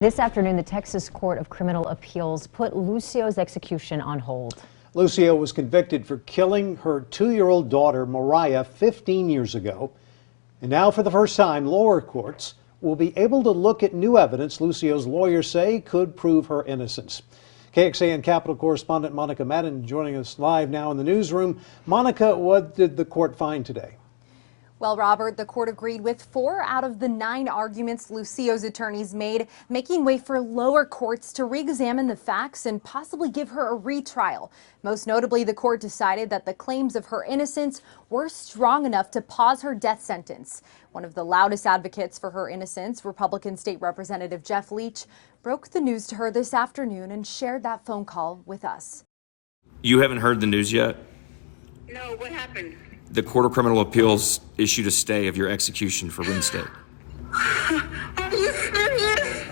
This afternoon, the Texas Court of Criminal Appeals put Lucio's execution on hold. Lucio was convicted for killing her 2-year-old daughter, Mariah, 15 years ago. And now, for the first time, lower courts will be able to look at new evidence Lucio's lawyers say could prove her innocence. KXAN Capitol correspondent Monica Madden joining us live now in the newsroom. Monica, what did the court find today? Well, Robert, the court agreed with 4 out of the 9 arguments Lucio's attorneys made, making way for lower courts to re-examine the facts and possibly give her a retrial. Most notably, the court decided that the claims of her innocence were strong enough to pause her death sentence. One of the loudest advocates for her innocence, Republican State Representative Jeff Leach, broke the news to her this afternoon and shared that phone call with us. You haven't heard the news yet? No, what happened? The Court of Criminal Appeals issued a stay of your execution for Wednesday. Are you serious?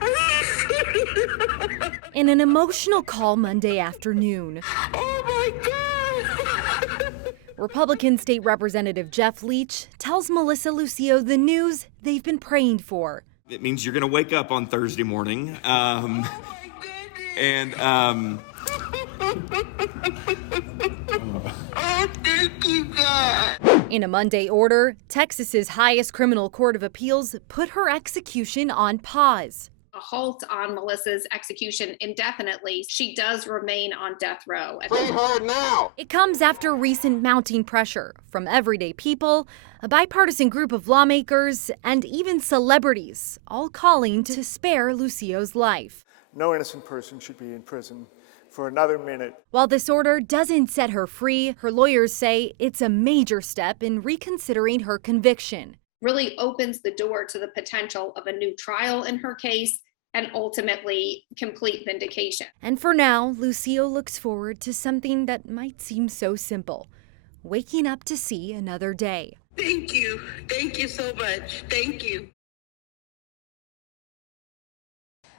Are you serious? In an emotional call Monday afternoon, Oh my God! Republican State Representative Jeff Leach tells Melissa Lucio the news they've been praying for. It means you're going to wake up on Thursday morning. Oh my goodness! Oh, thank you, God. In a Monday order, Texas's highest criminal court of appeals put her execution on pause. A halt on Melissa's execution indefinitely. She does remain on death row. Free her now! It comes after recent mounting pressure from everyday people, a bipartisan group of lawmakers, and even celebrities, all calling to spare Lucio's life. No innocent person should be in prison for another minute. While this order doesn't set her free, her lawyers say it's a major step in reconsidering her conviction. Really opens the door to the potential of a new trial in her case and ultimately complete vindication. And for now, Lucio looks forward to something that might seem so simple: waking up to see another day. Thank you. Thank you so much. Thank you.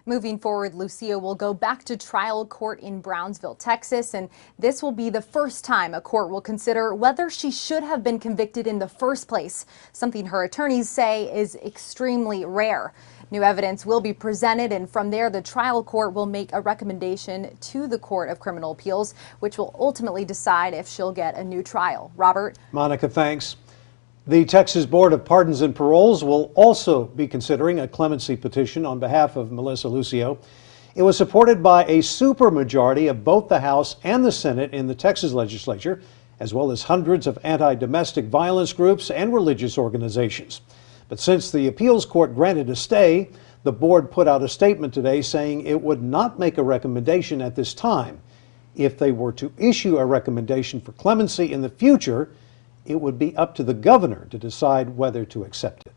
Moving forward, Lucio will go back to trial court in Brownsville, Texas, and this will be the first time a court will consider whether she should have been convicted in the first place, something her attorneys say is extremely rare. New evidence will be presented, and from there, the trial court will make a recommendation to the Court of Criminal Appeals, which will ultimately decide if she'll get a new trial. Robert? Monica, thanks. The Texas Board of Pardons and Paroles will also be considering a clemency petition on behalf of Melissa Lucio. It was supported by a supermajority of both the House and the Senate in the Texas legislature, as well as hundreds of anti-domestic violence groups and religious organizations. But since the appeals court granted a stay, the board put out a statement today saying it would not make a recommendation at this time. If they were to issue a recommendation for clemency in the future, it would be up to the governor to decide whether to accept it.